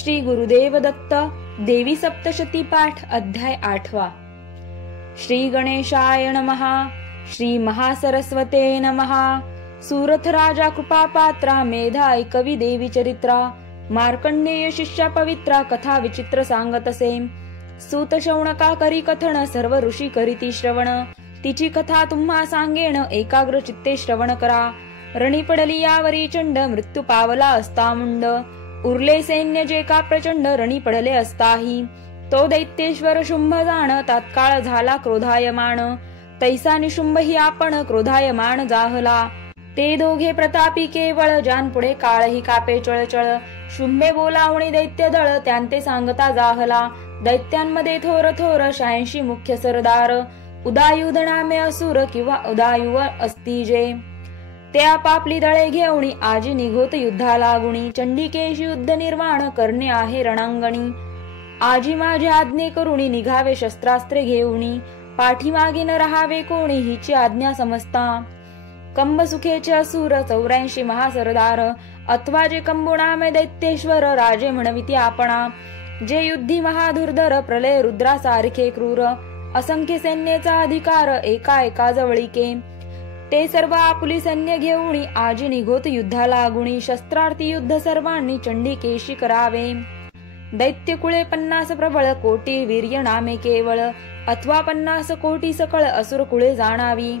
श्री गुरुदेव दत्त देवी सप्तशती पाठ अध्याय 8. श्री गणेशाय नमः. श्री महासरस्वते नमः. सूरथ राजा कृपा पात्रा मेधा ऐकवी देवी चरित्रा. मार्कंडेय शिष्या पवित्रा कथा विचित्र सांगत असे. सूत शौनका करी कथन सर्व ऋषी करीती श्रवण. तिची कथा तुम्हा सांगेन एकाग्र चित्ते श्रवण करा. रणी पडली यावरी चंड मृत्यू पावला असता मुंड. उरले सैन्य जे का प्रचंड रणी पडले असताही. तो दैत्येश्वर शुंभ जाण तात्काळ झाला क्रोधायमान. तैसा निशुंभ ही आपण क्रोधायमान जाहला. ते दोघे प्रतापी केवळ जान पुढे काळही कापे चळचळ. शुंभे बोलावणी दैत्य दळ त्यांते सांगता जाहला. दैत्यांमध्ये थोर थोर 86 मुख्य सरदार. उदायुध नामे असुर किंवा उदायुव असती जे. ते आपापली दळे घेऊनी आजी निघोत युद्धा लागुणी. चंडिकेशी युद्ध निर्माण करणे आहे रणांगणी. आजी माझे आज्ञे करुणी निघावे शस्त्रास्त्रे घेऊनी. पाठीमागे न राहावे कोणी हिची आज्ञा समजता. कंब सुखेचे असुर 84 महासरदार. अथवा जे कंबुनामे दैत्येश्वर राजे म्हणविती आपणा. जे युद्धी महाधुर्धर प्रलय रुद्रासारखे क्रूर. असंख्य सैन्याचा अधिकार एका एका जवळीके. ते सर्व आपुली सैन्य घेऊनी आजी निघोत युद्धा लागुणी. शस्त्रार्थी युद्ध सर्वांनी चंडिकेशी करावे. दैत्य कुळे 50 प्रबळ कोटी वीर्य नामे केवळ. अथवा 50 कोटी सकळ असुर कुळे जाणावी.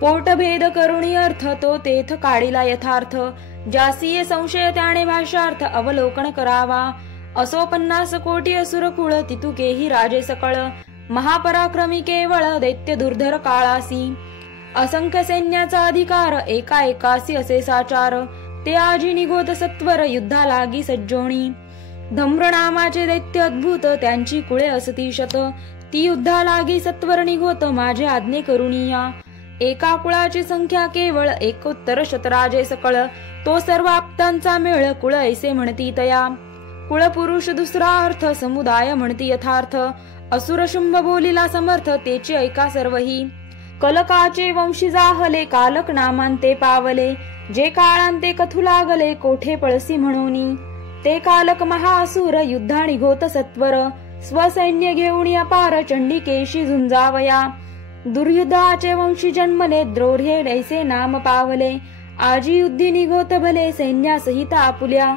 पोटभेद करुणी अर्थ तो तेथ काढिला यथार्थ. ज्यासी संशय त्याने भाषार्थ अवलोकन करावा. असो 50 कोटी असुर कुळ तितुकेही राजे सकळ. महापराक्रमी केवळ दैत्य दुर्धर काळासी. असंख्य सैन्याचा अधिकार एका एकासी असे साचार. ते आजी निघोत सत्वर युद्धा लागी सज्जोणी. धम्र नामाचे दैत्य अद्भुत त्यांची कुळे असती शत. ती युद्धा लागी सत्वर निघोत माझे आज्ञे करुणिया. एका कुळाची संख्या केवळ 71 शतराजे सकळ. तो सर्व आप्तांचा मेळ कुळ ऐसे म्हणती तया. कुळ पुरुष दुसरा अर्थ समुदाय म्हणती यथार्थ. असुर शुंभ बोलिला समर्थ तेची ऐका सर्वही. कलकाचे वंशी जाहले कालक नामांते पावले. जे काळांते कथू लागले कोठे पळसी म्हणूनी. ते कालक महाअसुर युद्धा निघोत सत्वर. स्वसैन्य घेऊन अपार चंडिकेशी झुंजावया. दुर्युद्धाचे वंशी जन्मले द्रोर्हे ऐसे नाम पावले. आजी युद्धी निघोत भले सैन्यासहित आपुल्या.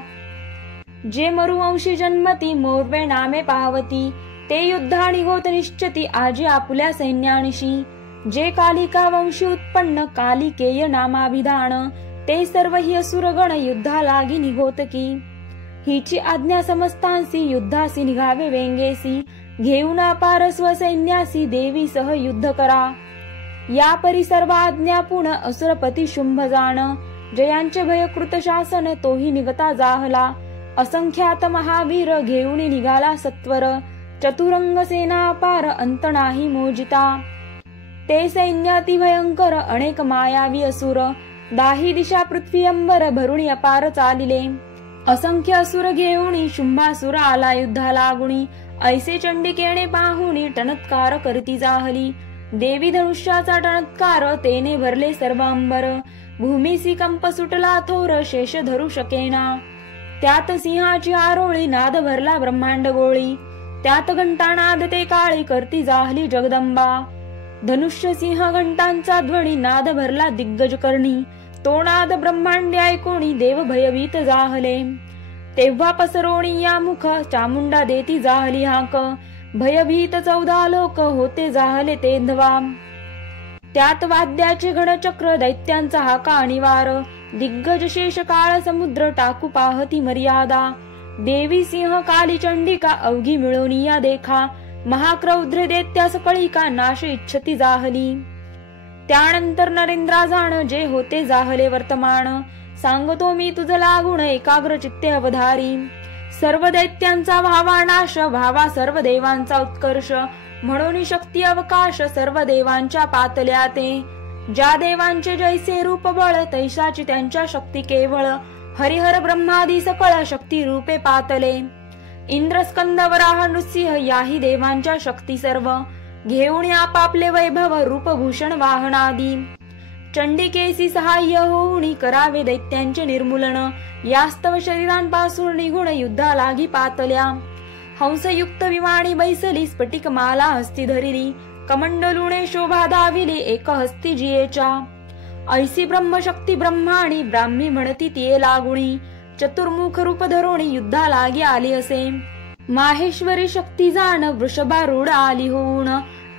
जे मरुवंशी जन्मती मोरवे नामे पावती. ते युद्धा निघोत निश्चती आजी आपुल्या सैन्यानिशी. जे कालिका वंशी उत्पन्न कालिकेय नामाभिधान. ते सर्व ही असुरगण युद्धा लागी निघोत की. हिची आज्ञा समस्तांसी युद्धासी निघावे वेंगेसी. घेऊन अपार स्वसैन्यासी देवी सह युद्ध करा. या परी सर्व आज्ञा पुण असुरपती शुंभ जाण. जयांचे भयकृत शासन तोही निघता जाहला. असंख्यात महावीर घेऊन निघाला सत्वर. चतुरंग सेना अपार अंत नाही मोजिता. ते सैन्याती भयंकर अनेक मायावी असुर. दाही दिशा पृथ्वी अंबर भरुणी अपार चालिले. असंख्य असुर घेऊनी शुंभासुर आला युद्धा लागुणी. ऐसे चंडिकेने पाहुनी टणत्कार करती जाहली. देवी धनुष्याचा टणत्कार तेने भरले सर्व अंबर. भूमीसी कंप सुटला थोर शेष धरू शकेना. त्यात सिंहाची आरोळी नाद भरला ब्रह्मांड गोळी. त्यात घंटानाद ते काळी करती जाहली जगदंबा. धनुष्य सिंह घंटांचा ध्वनी नाद भरला दिग्गज करणी. तो नाद ब्रह्मांडे ऐकोणी देव भयभीत जाहले. तेव्हा पसरोणी या मुख चामुंडा देती जाहली हाक. भयभीत 14 लोक होते जाहले तेंधवा. त्यात वाद्याचे घनचक्र दैत्यांचा हाका अनिवार. दिग्गज शेष काळ समुद्र टाकू पाहती मर्यादा. देवी सिंह काली चंडिका अवघी मिळवणी या देखा. महाक्रौद्र दैत्या सकळिका नाश इच्छती जाहली. त्यानंतर नरेंद्रा जाण जे होते जाहले वर्तमान. सांगतो मी तुझ लागून एकाग्र चित्ते अवधारी. सर्व दैत्यांचा व्हावा नाश व्हावा सर्व देवांचा उत्कर्ष. म्हणून शक्ती अवकाश सर्व देवांच्या पातल्या ते. ज्या देवांचे जैसे रूप बळ तैसाची त्यांच्या शक्ती केवळ. हरिहर ब्रह्मादी सकळ शक्ती रूपे पातले. इंद्र स्कंद वराह नृसिंह याही देवांच्या शक्ती सर्व. घेऊन आपापले वैभव रूपभूषण वाहनादी. चंडिकेसी सहाय्य होऊनी करावे दैत्यांचे निर्मूलन. यास्तव शरीरांपासून निघून युद्धा लागी पातल्या. हंसयुक्त विमानी बैसली स्फटिक माला हस्ती धरिली. कमंडलुणे शोभा दाविली एक हस्ती जियेच्या. ऐसी ब्रह्मशक्ती ब्रह्माणी ब्राह्मी म्हणती तिये लागुणी. चतुर्मुख रूप धरोणी युद्धा लागी आली असे. माहेश्वरी शक्ती जाण वृषभारूढ आली होऊन.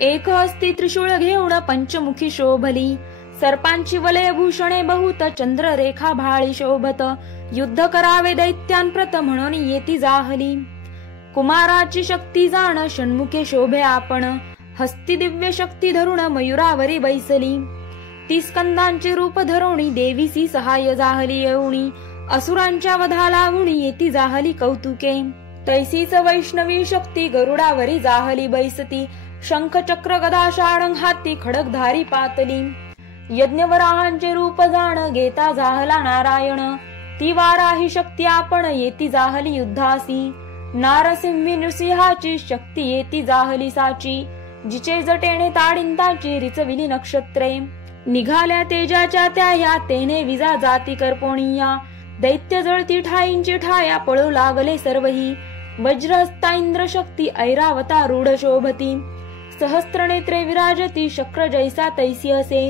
एक हस्ती त्रिशूळ घेऊन पंचमुखी शोभली. सर्पांची वलयभूषणे बहुत चंद्ररेखा भाळी शोभत. युद्ध करावे दैत्यांप्रत म्हणून येती जाहली. कुमाराची शक्ती जाण षण्मुखे शोभे आपण. हस्ती दिव्य शक्ती धरुण मयुरावरी बैसली. ती स्कंदांचे रूप धरोणी देवीसी सहाय्य जाहली येऊणी. असुरांच्या वधा लावुणी येती जाहली कौतुके. तैसीच वैष्णवी शक्ती गरुडावरी जाहली बैसती. शंख चक्र गदा शाळंग हाती खडकधारी पातली. यज्ञवराहांचे रूप जाण घेता जाहला नारायण. ती वाराही शक्ती आपण येती जाहली युद्धासी. नारसिंही नृसिंहाची शक्ती येती जाहली साची. जिचे जटेने ताडिंताची रिचविली नक्षत्रे. निघाल्या तेजाच्या त्या या तेने विजा जाती करपोणीया. दैत्य जळती ठाईंची ठाया पळू लागले सर्वही. वज्रहस्ता इंद्र शक्ती ऐरावता रूढ शोभती. सहस्त्र नेत्रे विराजती शक्र जैसा तैसी असे.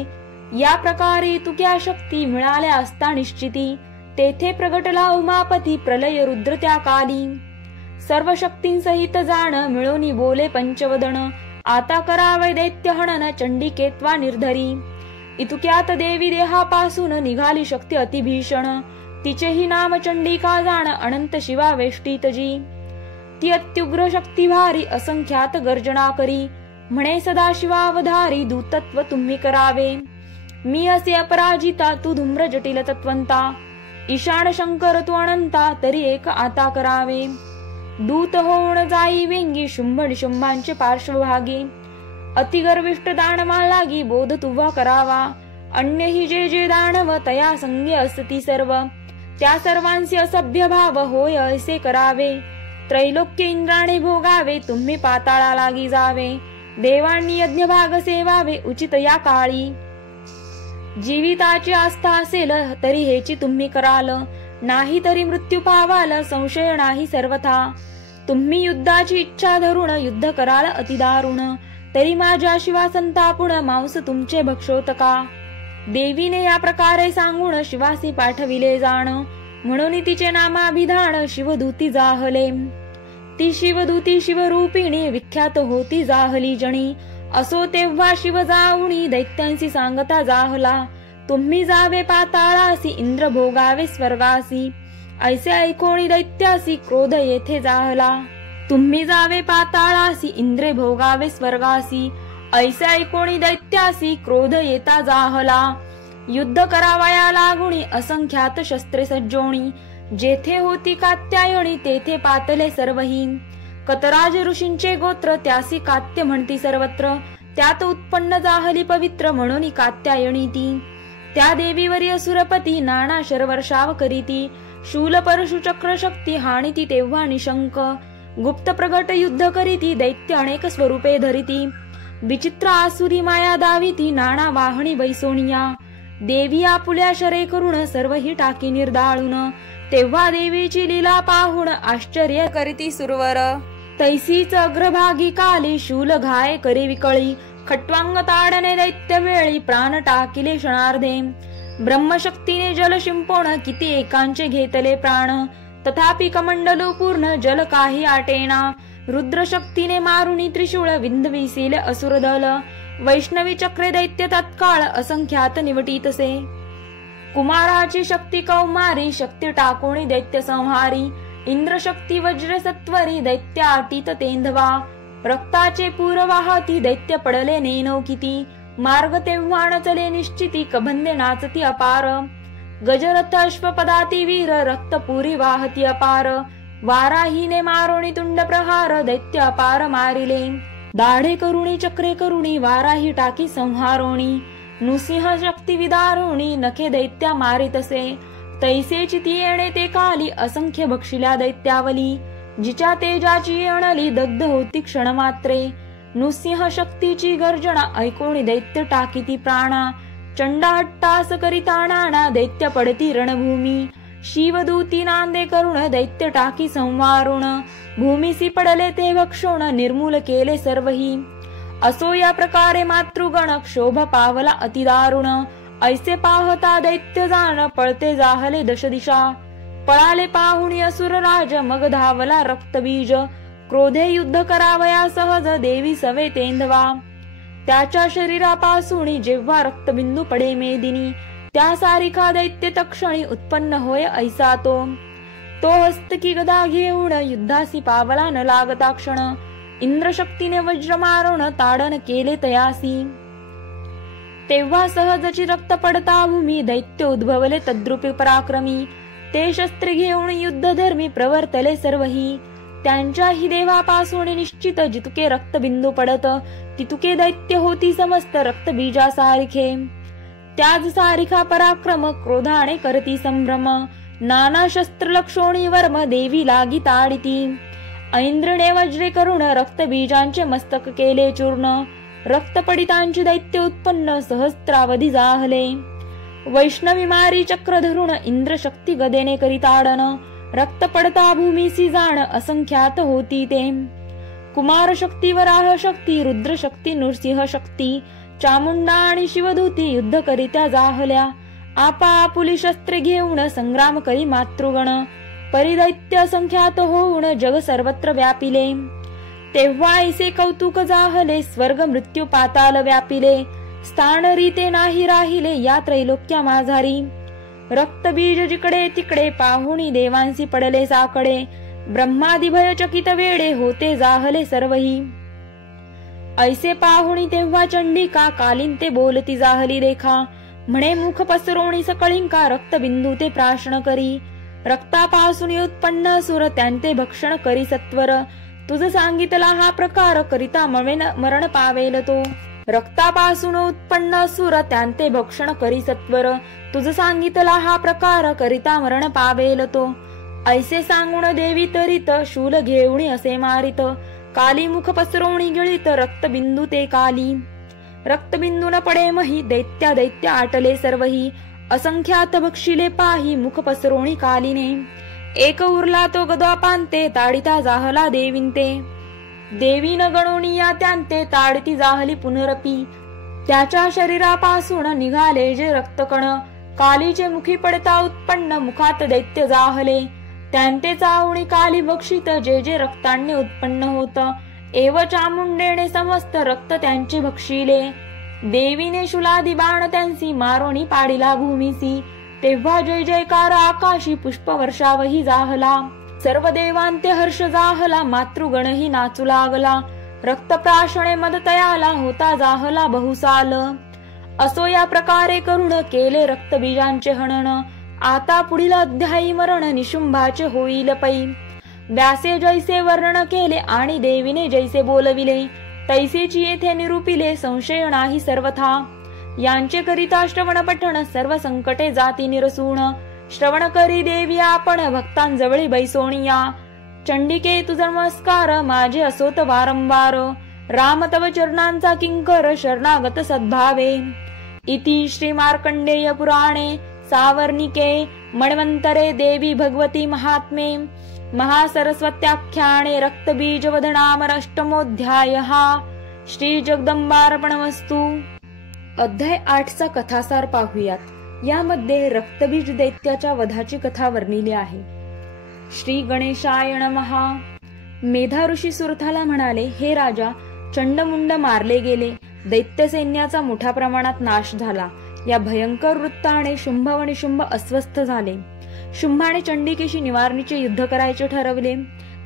या प्रकारे तुक्या शक्ती मिळाल्या असता निश्चिती. तेथे प्रगटला उमापती प्रलय रुद्र त्या काली. सर्व शक्तींसहित जाण मिळून बोले पंचवदन. आता करावे दैत्य हणन चंडिकेत्वा निर्धरी. इतुक्यात देवी देहापासून निघाली शक्ती अतिभीषण. तिचेही नाम चंडिका जाण अनंत शिवा वेष्टीत जी. ती अत्युग्र शक्ती भारी असंख्यात गर्जना करी. म्हणे सदाशिवावधारी दूतत्व तुम्ही करावे. मी असे अपराजिता तू धूम्र जटिल तत्वंता. ईशान शंकर तू अनंता तरी एक आता करावे. दूत होऊन जाई वेंगी शुंभ निशुंभांचे पार्श्वभागी. अतिगर्विष्ट दानवा लागी बोध तुवा करावा. अन्यही जे जे दानव तया संगे असती सर्व. त्या सर्वांचे असभ्य भाव होय असे करावे. त्रैलोक्य इंद्राने भोगावे तुम्ही पाताळा लागी जावे. देवांनी यज्ञ भाग सेवावे उचित या काळी. जीविताची आस्था असेल तरी हेची तुम्ही कराल. नाही तरी मृत्यू पावाल संशय नाही सर्वथा. तुम्ही युद्धाची इच्छा धरून युद्ध कराल अतिदारुण. तरी माझ्या शिवा संतापुण मांस तुमचे भक्षोतका. देवीने या प्रकारे सांगून शिवासी पाठविले जाण. म्हणून तिचे नामाभिधान शिवदूती जाहले. ती शिवदूती शिवरूपिणी विख्यात होती जाहली जणी. असो तेव्हा शिव जाऊनी दैत्यांशी सांगता जाहला. तुम्ही जावे पाताळासी इंद्र भोगावे स्वर्गासी. ऐसे ऐकोणी दैत्यासी क्रोध येथे जाहला. तुम्ही जावे पाताळासी इंद्रे भोगावे स्वर्गासी. ऐसे ऐकोणी दैत्यासी क्रोध येता जाहला. युद्ध करावया लागुणी असंख्यात शस्त्रे सज्जोणी. जेथे होती कात्यायणी तेथे पातले सर्वही. कतराज ऋषींचे गोत्र त्यासी कात्य म्हणती सर्वत्र. त्यात उत्पन्न जाहली पवित्र म्हणून कात्यायणी ती. त्या देवीवरी असुरपती नाना शरवर्षाव करीती. शूल परशु चक्र शक्ती हाणीती तेव्हा निशंक. गुप्त प्रगट युद्ध करीती दैत्य अनेक स्वरूपे धरिती. विचित्र आसुरी माया दाविती नाना वाहणी बैसोनिया. देवी आपुल्या शरे करून सर्व ही टाकी निर्दाळून. तेव्हा देवीची लीला पाहून आश्चर्य करीती सुरवर. तैसीच अग्रभागी काली शूल घाय करी विकळी. खट्वांग ताडने दैत्य वेळी प्राण टाकिले क्षणार्धे. ब्रह्मशक्तीने जल शिंपोण किती एकांचे घेतले प्राण. तथापि कमंडलू पूर्ण जल काही आटेना. रुद्रशक्तीने मारुनी त्रिशूळ विंधविसील असुरदल. वैष्णवी चक्रे दैत्य तत्काळ असंख्यात निवटीतसे. कुमाराची शक्ती कौमारी शक्ती टाकोणी दैत्य संहारी. इंद्रशक्ती वज्र सत्वरी दैत्य आटीत तेंधवा. रक्ताचे पूर वाहती दैत्य पडले नेनो किती. मार्ग तेव्हा चले निश्चिती कबंदे नाचती अपार. गजरथ अश्वपदाती वीर रक्त पुरी वाहती अपार. वाराहीने मारोणी तुंड प्रहार दैत्य अपार मारिले. दाढे करुणी चक्रे करुणी वाराही टाकी संहारोणी. नृसिंह शक्ती विदारुणी नखे दैत्या मारितसे. तैसेची ती येणे ते काली असंख्य बक्षिल्या दैत्यावली. जिच्या तेजाची अणली दग्ध होती क्षणमात्रे. नृसिंह शक्तीची गर्जना ऐकोणी दैत्य टाकीती प्राणा. चंडाहट्टास करिता नाना दैत्य पडती रणभूमी. शिवदूती नांदे करुण दैत्य टाकी संवारुण. भूमीसी पडले ते भक्षोण निर्मूल केले सर्वही. असो या प्रकारे मातृगण क्षोभ पावला अतिदारुण. ऐसे पाहता दैत्य जाण पळते जाहले दश दिशा. पळाले पाहुणी असुर राज मग धावला रक्तबीज. क्रोधे युद्ध करावया सहज देवी सवे तेंधवा. त्याच्या शरीरापासून जेव्हा रक्तबिंदू पडे मेदिनी. त्या सारिखा दैत्य तक्षणी उत्पन्न होय ऐसा तो. तो हस्तकी गदा घेऊन युद्धासी पावला न लागता क्षण. इंद्रशक्तीने वज्र मारून ताडन केले तयासी. तेव्हा सहजची रक्त पडता भूमी दैत्य उद्भवले तद्रुपी पराक्रमी. ते शस्त्र घेऊन युद्ध धर्मी प्रवर्तले सर्वही. त्यांच्याही देवापासून निश्चित जितके रक्तबिंदू पडत तितुके दैत्य होती समस्त रक्तबीजा सारिखे. त्याच सारिखा पराक्रम क्रोधाने करती संभ्रम. नाना शस्त्र लक्षोणी वर्म देवी लागी ताडिती. ऐंद्रने वज्रे करून रक्तबीजांचे मस्तक केले चूर्ण. रक्तपडितांची दैत्य उत्पन्न सहस्त्रावधी जाहले. वैष्णवी मारी चक्र धरून इंद्रशक्ती गदेने करिताडन. रक्त पडता भूमीसी जाण असंख्यात होती ते. कुमार शक्ती वराह शक्ती रुद्र शक्ती नृसिंह शक्ती. चामुंडा आणि शिवदूती युद्ध करित्या जाहल्या. आपापुली शस्त्रे घेऊन संग्राम करी मातृगण. परिदैत्य असंख्यात होऊन जग सर्वत्र व्यापिले. तेव्हा ऐसे कौतुक जाहले स्वर्ग मृत्यू पाताल व्यापिले. स्थान रीते नाही राहिले या त्रैलोक्या माझारी. रक्तबीज जिकडे तिकडे पाहुणी देवांसी पडले साकडे. ब्रह्मादि भयचकित वेडे होते जाहले सर्वही. ऐसे पाहुणी तेव्हा चंडिका कालीन ते बोलती जाहली रेखा. म्हणे मुख पसरवणी सकळिंका रक्तबिंदू ते प्राशन करी. रक्तापासून उत्पन्न सुर त्यांचे भक्षण करी सत्वर. तुझ सांगितला हा प्रकार करिता मरण पावेल तो. रक्तापासून उत्पन्न सुर त्यांचे भक्षण करी सत्वर. तुझ सांगितला हा प्रकार करिता मरण पावेल तो. ऐसे सांगून देवी तरीत शूल घेऊणी असे मारित. काली मुख पसरवणी गिळीत रक्तबिंदू ते काली. रक्तबिंदू न पडे मही दैत्य आटले सर्वही. असंख्यात भक्षिले पाही मुख पसरवणी कालीने. एक उरला तो गदापांते ताडिता जाहला देवींते. देवीन गणोनिया त्यांते ताडती जाहली पुनरपी. त्याच्या शरीरापासून निघाले जे रक्तकण. कालीचे मुखी पडता उत्पन्न मुखात दैत्य जाहले. त्यांते चावणी काली बक्षित जे जे रक्तांनी उत्पन्न होत. एव चामुंडेने समस्त रक्त त्यांचे भक्षिले. देवीने शुलादी बाण त्यांसी मारोणी पाडिला भूमीसी. तेव्हा जय जयकार आकाशी पुष्प वर्षावही जाहला. सर्व देवांते हर्ष जाहला मातृगणही नाचू लागला. रक्तप्राशने मदतयाला होता जाहला बहुसाल. असो या प्रकारे करुण केले रक्तबीजांचे हनन. आता पुढील अध्यायी मरण निशुंभाचे होईल पै. व्यासे जैसे वर्णन केले आणि देवीने जैसे बोलविले तैसेची येथे निरूपिले संशय नाही सर्वथा. यांचे करिता श्रवण पठण सर्व संकटे जाती निरसून. श्रवण करी देवी आपण भक्तांजवळी बैसोनिया. चंडिके तुझ नमस्कार माझे असोत वारंवार. राम तव चरणांचा किंकर शरणागत सद्भावे. इति श्री मार्कंडेय पुराणे सावर्णिके मन्वंतरे देवी भगवती महात्मे महासरस्वत्याख्याने रक्तबीजवदनामर अष्टमोऽध्यायः. श्री जगदंबार्पणमस्तु. अध्याय 8चा कथासार पाहूयात. यामध्ये रक्तबीज दैत्याच्या वधाची कथा वर्णिली आहे. श्री गणेशाय नमः. मेधा ऋषी सुरथाला म्हणाले, हे राजा, चंडमुंड मारले गेले. दैत्य सैन्याचा मोठ्या प्रमाणात नाश झाला. या भयंकर वृत्ताने शुंभ व निशुंभ अस्वस्थ झाले. शुंभाने चंडिकेशी निवारणीचे युद्ध करायचे ठरवले.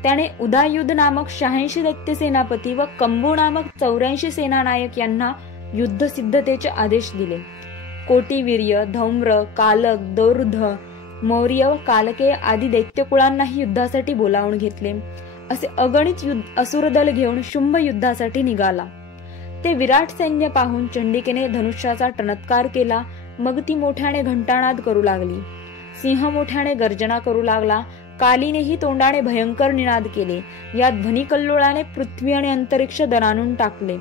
त्याने उदायुध नामक 86 दैत्य सेनापती व कंबू नामक 84 सेनानायक यांना युद्ध सिद्धतेचे आदेश दिले. कोटिवीर्य, धौम्र, कालक, दौर्ध, मौर्य व कालके आदी दैत्यकुळांनाही युद्धासाठी बोलावून घेतले. असे अगणित असुरदल घेऊन शुंभ युद्धासाठी निघाला. ते विराट सैन्य पाहून चंडिकेने धनुष्याचा टणत्कार केला. मग ती मोठ्याने घंटानाद करू लागली. सिंह मोठ्याने गर्जना करू लागला. कालीनेही तोंडाने भयंकर निनाद केले. या ध्वनिकल्लोळाने पृथ्वी आणि अंतरिक्ष दणाणून टाकले.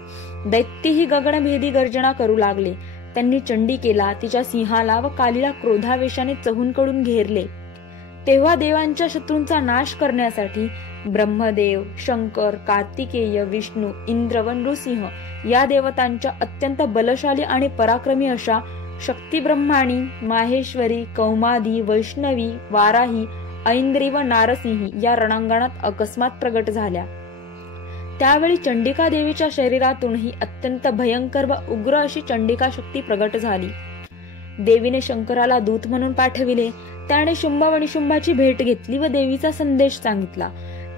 दैत्यही गगनभेदी गर्जना करू लागले. त्यांनी चंडिकेला, तिच्या सिंहाला व कालीला क्रोधावेशाने चहूंकडून घेरले. तेव्हा देवांच्या शत्रूंचा नाश करण्यासाठी ब्रह्मदेव, शंकर, कार्तिकेय, विष्णू, इंद्र व नृसिंह या देवतांच्या अत्यंत बलशाली आणि पराक्रमी अशा शक्ती ब्रह्माणी, माहेश्वरी, कौमादी, वैष्णवी, वाराही, ऐंद्री व नारसिंही या रणांगणात अकस्मात प्रगट झाल्या. त्यावेळी चंडिका देवीच्या शरीरातूनही अत्यंत भयंकर व उग्र अशी चंडिका शक्ती प्रगट झाली. देवीने शंकराला दूत म्हणून पाठविले. त्याने शुंभ व निशुंभाची भेट घेतली व देवीचा संदेश सांगितला.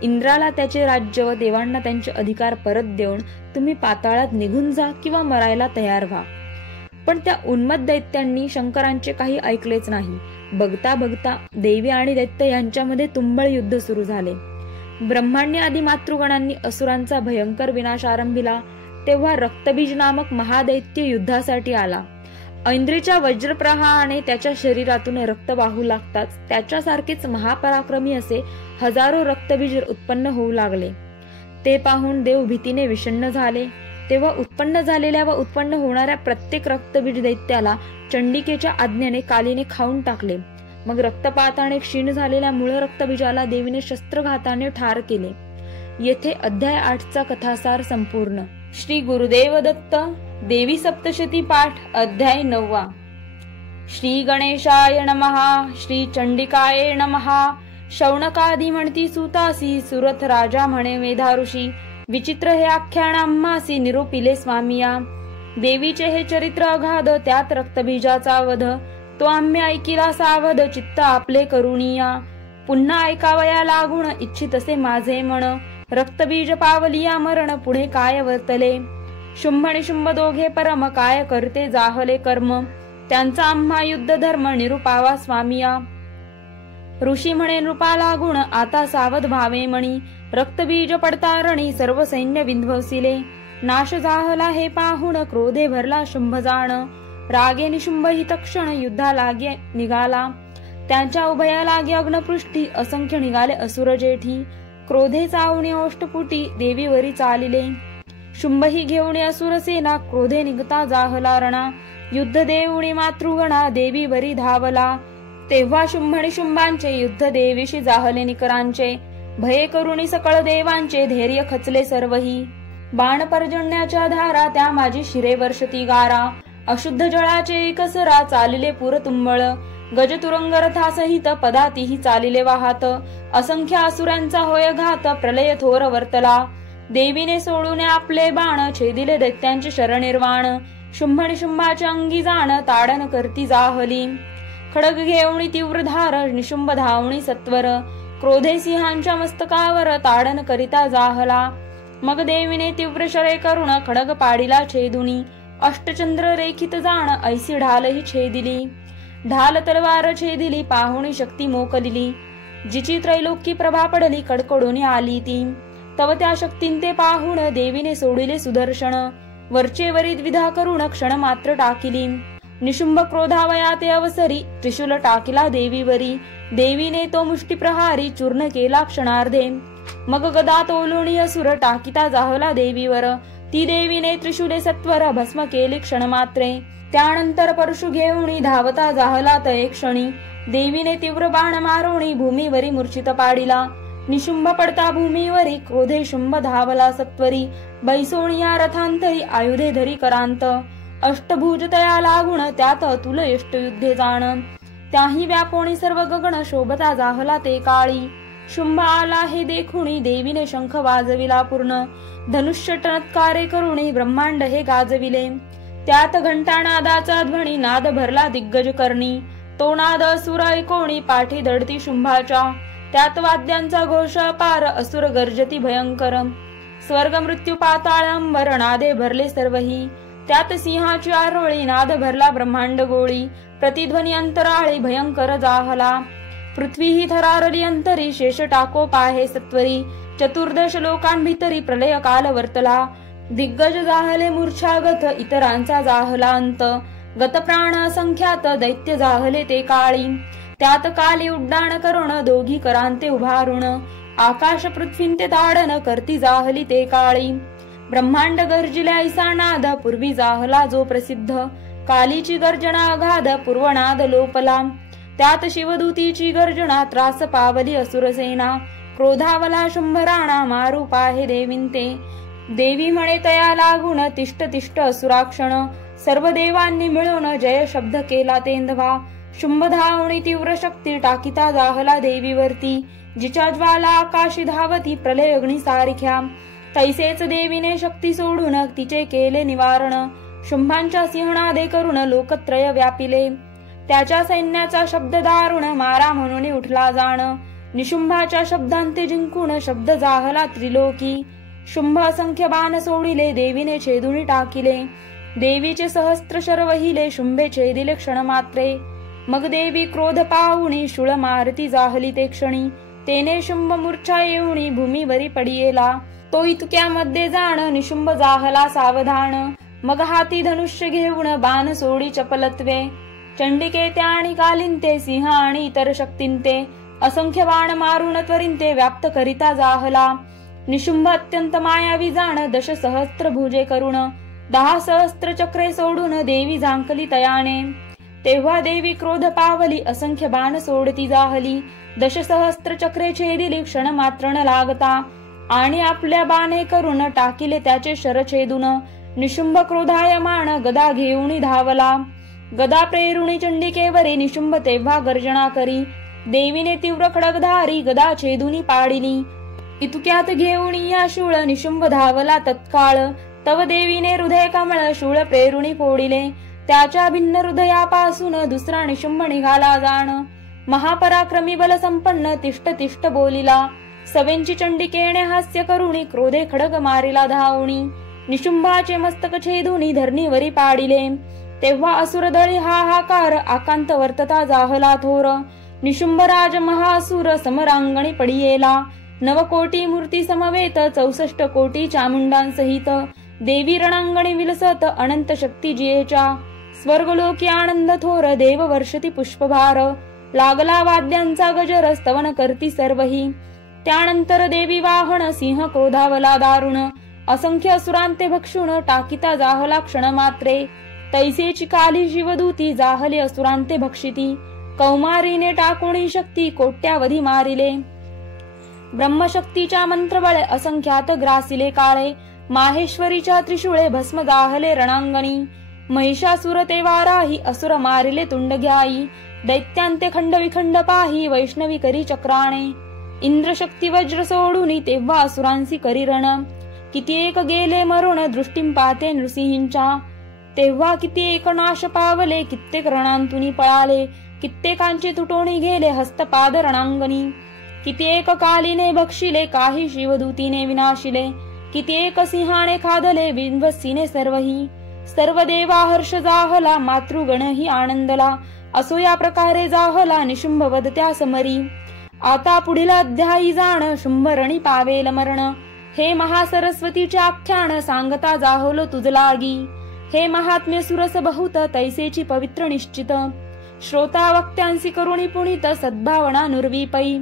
इंद्राला त्याचे राज्य व देवांना त्यांचे अधिकार परत देऊन तुम्ही पाताळात निघून जा किंवा मरायला तयार व्हा. पण त्या उन्मत्त दैत्यांनी शंकरांचे काही ऐकलेच नाही. बघता बघता देवी आणि दैत्य यांच्यामध्ये तुंबळ युद्ध सुरू झाले. ब्रह्मांनी आदी मातृगणांनी असुरांचा भयंकर विनाश आरंभिला. तेव्हा रक्तबीज नामक महादैत्य युद्धासाठी आला. ऐंद्रीच्या वज्रप्रहाराने त्याच्या शरीरातून रक्त वाहू लागताच त्याच्यासारखेच महापराक्रमी असे हजारो रक्तबीज उत्पन्न होऊ लागले. ते पाहून देव भीतीने विषण्ण झाले. तेव्हा उत्पन्न झालेल्या व उत्पन्न होणाऱ्या प्रत्येक रक्तबीज दैत्याला चंडिकेच्या आज्ञेने कालीने खाऊन टाकले. मग रक्तपाताने क्षीण झालेल्या मूळ रक्तबीजाला देवीने शस्त्रघाताने ठार केले. येथे अध्याय 8चा कथासार संपूर्ण. श्री गुरुदेव दत्त. देवी सप्तशती पाठ अध्याय 9. श्री गणेशाय नमः. श्री चंडिकाय नमः. शौनकादी म्हणती सुतासी, सुरथ राजा म्हणे मेधा ऋषी. विचित्र हे आख्यान आम्हासी निरूपिले स्वामिया. देवीचे हे चरित्र अगाध, त्यात रक्तबीजाचा वध. तो आम्ही ऐकिला सावध, चित्त आपले करुणिया. पुन्हा ऐकावया लागून इच्छित असे माझे मन. रक्तबीज पावलिया मरण, पुढे काय वर्तले. शुंभ निशुंभ दोघे परम, काय करते जाहले कर्म. त्यांचा आम्हा युद्ध धर्म निरूपावा स्वामिया. ऋषी म्हणे नृपा लागून, आता सावध भावे मणी. रक्तबीज पडता रणी, सर्व सैन्य विध्वंसिले. नाश जाहला हे पाहून, क्रोधे भरला शुंभ जाण. रागे निशुंभ ही तक्षण, युद्धा लागे निघाला. त्यांच्या उभया लागे अग्नपृष्ठी, असंख्य निघाले असुर जेठी. क्रोधे चावणी ओष्टपुटी, देवीवरी चालिले. शुंभ ही घेऊन असुर सेना, क्रोधे निघता जाहला रणा. युद्ध देऊणी मातृगणा, देवीवरी धावला. तेव्हा शुंभ निशुंभांचे युद्ध देवीशी जाहले निकरांचे. भये करुणी सकळ देवांचे, धैर्य खचले सर्वही. बाण पर्जन्याच्या धारा, त्या माझी शिरे वर्षती गारा. अशुद्ध जळाचे कसरा, चालिले पुर तुंबळ. गजतुरंग रथासहित, पदातीही चालिले वाहात. असंख्य असुरांचा होय घात, प्रलय थोर वर्तला. देवीने सोडून आपले बाण, छेदिले दैत्यांचे शरणिर्वाण. शुंभ निशुंभाच्या अंगी जाण, ताडन करती जाहली. खडग घेऊणी तीव्र धार, निशुंभ धावणी सत्वर. क्रोधे सिंहांच्या मस्तकावर, ताडन करिता जाहला. मग देवीने तीव्र शरे करुण, खडग पाडिला छेदुनी. अष्टचंद्र रेखित जाण, ऐसी ढालही छेदिली. ढाल तलवार छेदिली, पाहुणी शक्ती मोकलिली. जिची त्रैलोकी प्रभा पडली, कडकडोनी आली ती. तव त्या शक्तीन ते पाहून, देवीने सोडिले सुदर्शन. वरचे वरी द्विधा करुण, क्षण मात्र टाकिली. निशुंभ क्रोधावया ते अवसरी, त्रिशूल टाकिला देवीवरी. देवीने तो मुष्टी प्रहारी, चूर्ण केला क्षणार्धे. मग गदा तोलुणी असुर, टाकिता जाहला देवीवर. ती देवीने त्रिशूले सत्वर, भस्म केली क्षणमात्रे. त्यानंतर परशु घेऊणी, धावता जाहला तये क्षणी. देवीने तीव्र बाण मारोणी, भूमीवरी मूर्छित पाडिला. निशुंभ पडता भूमीवरी, क्रोधे शुंभ धावला सत्वरी. बैसोणिया रथांतरी, आयुधे धरी करांत. अष्टभुज तया लागुण, त्यात अतुल यष्टयुद्धे जाण. त्याही व्यापोणी सर्व गगन, शोभता जाहला ते काळी. शुंभ आला हे देखुणी, देवीने शंख वाजविला पूर्ण. धनुष्य टनत्कारे करुणी, ब्रह्मांड हे गाजविले. त्यात घंटानादाचा ध्वनी, नाद भरला दिग्गज करणी. तो नाद असुर ऐकोणी, पाठी दडती शुंभाच्या. त्यात वाद्यांचा घोष अपार, असुर गर्जती भयंकर. स्वर्ग मृत्यू पाताळ अंबर, नादे भरले सर्वही. त्यात सिंहाची आरोळी, नाद भरला ब्रह्मांड गोळी. प्रतिध्वनी अंतराळी, भयंकर जाहला. पृथ्वी ही थरारली अंतरी, शेष टाको पाहे सत्वरी. चतुर्दश लोकांभितरी, प्रलय काल वर्तला. दिग्गज जाहले मूर्छागत, इतरांचा जाहला अंत. गत प्राण असंख्यात, दैत्य जाहले ते काळी. त्यात काली उड्डाण करुण, दोघी करांते उभारुण. आकाश पृथ्वींते ताडन, करती जाहली ते काळी. ब्रह्मांड गर्जिले ऐसा नाद, पूर्वी जाहला जो प्रसिद्ध. कालीची गर्जना अगाध पूर्वनाद लोपला, त्यात शिवदूतीची गर्जना त्रास पावली असुरसेना, क्रोधावला शुंभराणा मारू पाहे देविंते, देवी म्हणे तया लागून तिष्ठ तिष्ठ असुराक्षण, सर्व देवांनी मिळून जय शब्द केला तेंधवा, शुंभ धावणी तीव्र शक्ती टाकिता जाहला देवीवरती, जिच्या ज्वाला आकाशी धावती प्रलय अग्नी सारख्या, तैसेच देवीने शक्ती सोडून तिचे केले निवारण, शुंभांच्या सिंहनादे करून लोकत्रय व्यापिले, त्याच्या सैन्याचा शब्द दारुण मारा म्हणून उठला जाण, निशुंभाच्या शब्दांते जिंकून शब्द जाहला त्रिलोकी, शुंभ असंख्य बाण सोडिले देवीने छेदुनी टाकिले, देवीचे सहस्त्र शर वहिले शुंभे छेदिले क्षण मात्रे, मग देवी क्रोध पाहुणी शूळ मारती जाहली ते क्षणी, तेने शुंभ मूर्छा येऊनी भूमीवरी पडियेला, तो इतक्यामध्ये जाण निशुंभ जाहला सावधान, मग हाती धनुष्य घेऊन बाण सोडी चपलत्वे, चंडिके त्या आणि कालिंते सिंह आणि इतर शक्तींते, असंख्य बाण मारून त्वरिंते व्याप्त करिता जाहला, निशुंभ अत्यंत मायावी जाण दश सहस्त्र भुजे करून, 10 सहस्त्र चक्रे सोडून देवी झांकली तयाने, तेव्हा देवी क्रोध पावली असंख्य बाण सोडती जाहली, दश सहस्त्र चक्रे छेदिली क्षण मात्र न लागता, आणि आपल्या बाणे करून टाकिले त्याचे शर छेदून, निशुंभ क्रोधायमान गदा घेऊन धावला, गदा प्रेरुणी चंडिकेवरी निशुंभ तेव्हा गर्जना करी, देवीने तीव्र खडगधारी गदा छेदुनी पाडिली, इतक्यात घेऊन या शूळ निशुंभ धावला तत्काळ, तव देवीने हृदय कमळ शूळ प्रेरुणी फोडिले, त्याच्या भिन्न हृदयापासून दुसरा निशुंभ निघाला जाण, महापराक्रमी बल संपन्न तिष्ठ तिष्ठ बोलिला, सवेंची चंडिकेने हास्य करुणी क्रोधे खडग मारिला धावणी, निशुंभाचे मस्तक छेदुनी धरणीवरी पाडिले, तेव्हा असुरदळी हाहाकार आकांत वर्तता जाहला थोर, निशुंभराज महाअसुर समरांगणी पडियेला, 9 कोटी मूर्ती समवेत 64 कोटी चामुंडांसहित, देवी रणांगणी विलसत अनंत शक्ती जियेच्या, स्वर्गलोकी आनंद थोर देव वर्षती पुष्पभार, लागला वाद्यांचा गजर स्तवन करती सर्वही, त्यानंतर देवी वाहन सिंह क्रोधावला दारुण, असंख्य असुरांते भक्षुण टाकिता जाहला क्षण मात्रे, तैसेची काली शिवदूती जाहली असुरांते भक्षिती, कौमारीने टाकुणी शक्ती कोट्यावधी मारिले, ब्रह्मशक्तीच्या मंत्रबळे असंख्यात ग्रासिले काळे, माहेश्वरीच्या त्रिशूळे भस्म जाहले रणांगणी, महिषासुर ते वाराही असुर मारिले तुंड घ्याई, दैत्यांते खंड विखंड पाही वैष्णवी करी चक्राणे, इंद्रशक्ती वज्र सोडूनी तेव्हा असुरांसी करी रण, किती एक गेले मरुण दृष्टीं पाहते नृसिंहींच्या, तेव्हा किती एक नाश पावले कित्येक रणांतुनी पळाले, कित्येकांचे तुटोणी गेले हस्तपाद रणांगणी, किती एक कालीने भक्षिले काही शिवदूतीने विनाशिले, किती एक सिंहाने खादले विंवसीने सर्वही, सर्व देवा हर्ष जाहला मातृगणही आनंदला, असो या प्रकारे जाहला निशुंभ वदत्या समरी, आता पुढील अध्यायी जाण शुंभरणी पावेल मरण, हे महासरस्वतीचे आख्यान सांगता जाहलो तुझलागी, हे महात्म्य सुरस बहुत तैसेची पवित्र निश्चित, श्रोता वक्त्यांसी करुणी पुनित सद्भावना नुर्वीपै,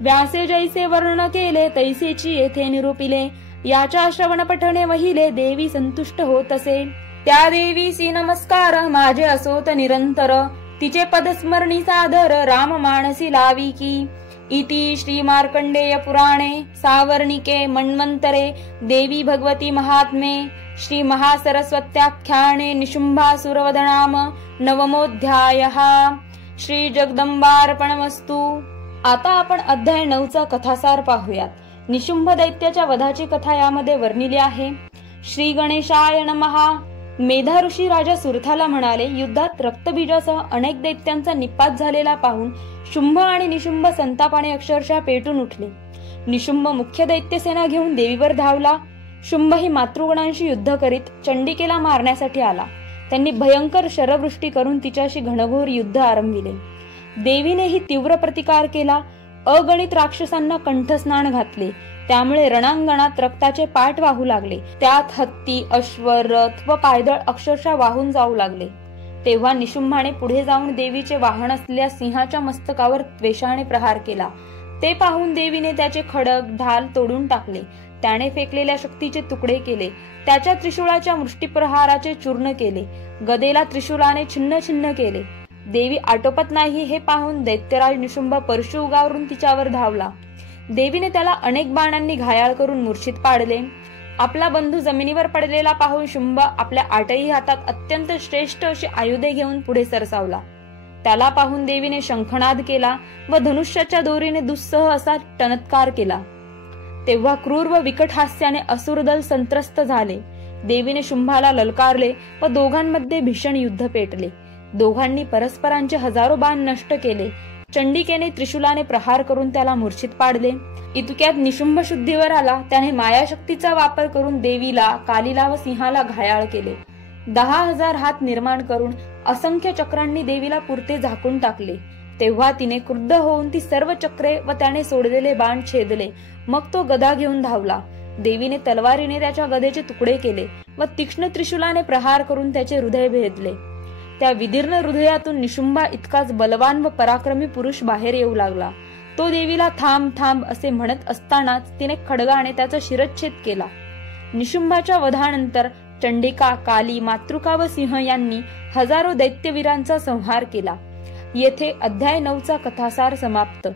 व्यासे जैसे वर्ण केले तैसेची येथे निरूपिले, याच्या श्रवण पठणे वहिले देवी संतुष्ट होतसे, त्या देवीसी नमस्कार माझे असोत निरंतर, तिचे पदस्मरणी सादर राम मानसी लावी की, इति श्री मार्कंडेय पुराणे सावर्णिके मन्वंतरे देवी भगवती महात्मे श्री महासरस्वत्याख्याने निशुंभासुरवदनाम नवमोऽध्यायः। श्री जगदंबार्पणमस्तु। आता आपण अध्याय 9चा कथासार पाहूयात। निशुंभ दैत्याच्या वधाची कथा यामध्ये वर्णिली आहे। श्री गणेशाय नमः। मेधा ऋषी राजा सुरथाला म्हणाले, युद्धात रक्तबीजासह अनेक दैत्यांचा निपात झालेला पाहून शुंभ आणि निशुंभ संतापाने अक्षरशः पेटून उठले। निशुंभ मुख्य दैत्यसेना घेऊन देवीवर धावला। शुंभ ही मातृगणांशी युद्ध करीत चंडिकेला मारण्यासाठी आला। त्यांनी भयंकर शरवृष्टी करून तिच्याशी घनघोर युद्ध आरंभिले। देवीनेही तीव्र प्रतिकार केला। अगणित राक्षसांना कंठस्नान घातले, त्यामुळे रणांगणात रक्ताचे पाट वाहू लागले। त्यात हत्ती, अश्व, रथ व पायदळ अक्षरशः वाहून जाऊ लागले। तेव्हा निशुंभाने पुढे जाऊन देवीचे वाहन असलेल्या सिंहाच्या मस्तकावर त्वेषाने प्रहार केला। ते पाहून देवीने त्याचे खडग, ढाल तोडून टाकले। त्याने फेकलेल्या शक्तीचे तुकडे केले, त्याच्या त्रिशूळाच्या मुष्टिप्रहाराचे चूर्ण केले गदेला त्रिशूलाने छिन्न छिन्न केले. देवी आटोपत नाही हे पाहून दैत्यराज निशुंभ परशु उगारून तिच्यावर धावला. देवीने त्याला अनेक बाणांनी घायाळ करून मूर्छित पाडले. आपला बंधू जमिनीवर पडलेला पाहून शुंभ आपल्या आठही हातात अत्यंत श्रेष्ठ अशी आयुधे घेऊन पुढे सरसावला. त्याला पाहून देवीने शंखनाद केला व धनुष्याच्या दोरीने दुस्सह असा टणत्कार केला. तेव्हा क्रूर व विकट हास्याने असुरदल संत्रस्त झाले. देवीने शुंभाला ललकारले व दोघांमध्ये भीषण युद्ध पेटले. दोघांनी परस्परांचे हजारो बाण नष्ट केले. चंडिकेने त्रिशूलाने प्रहार करून त्याला मूर्छित पाडले. इतक्यात निशुंभ शुद्धीवर आला. त्याने मायाशक्तीचा वापर करून देवीला, कालीला व सिंहाला घायाळ केले. 10,000 हात निर्माण करून असंख्य चक्रांनी देवीला पुरते झाकून टाकले. तेव्हा तिने क्रुद्ध होऊन ती सर्व चक्रे व त्याने सोडलेले बाण छेदले. मग तो गदा घेऊन धावला. देवीने तलवारीने त्याच्या गदेचे तुकडे केले व तीक्ष्ण त्रिशूलाने प्रहार करून त्याचे हृदय भेदले. त्या विदीर्ण हृदयातून निशुंभा इतकाच बलवान व पराक्रमी पुरुष बाहेर येऊ लागला. तो देवीला थांब थांब असे म्हणत असतानाच तिने खड्गाने त्याचा शिरच्छेद केला. निशुंभाच्या वधानंतर चंडिका, काली, मातृका व सिंह यांनी हजारो दैत्यवीरांचा संहार केला. येथे अध्याय 9चा कथासार समाप्त.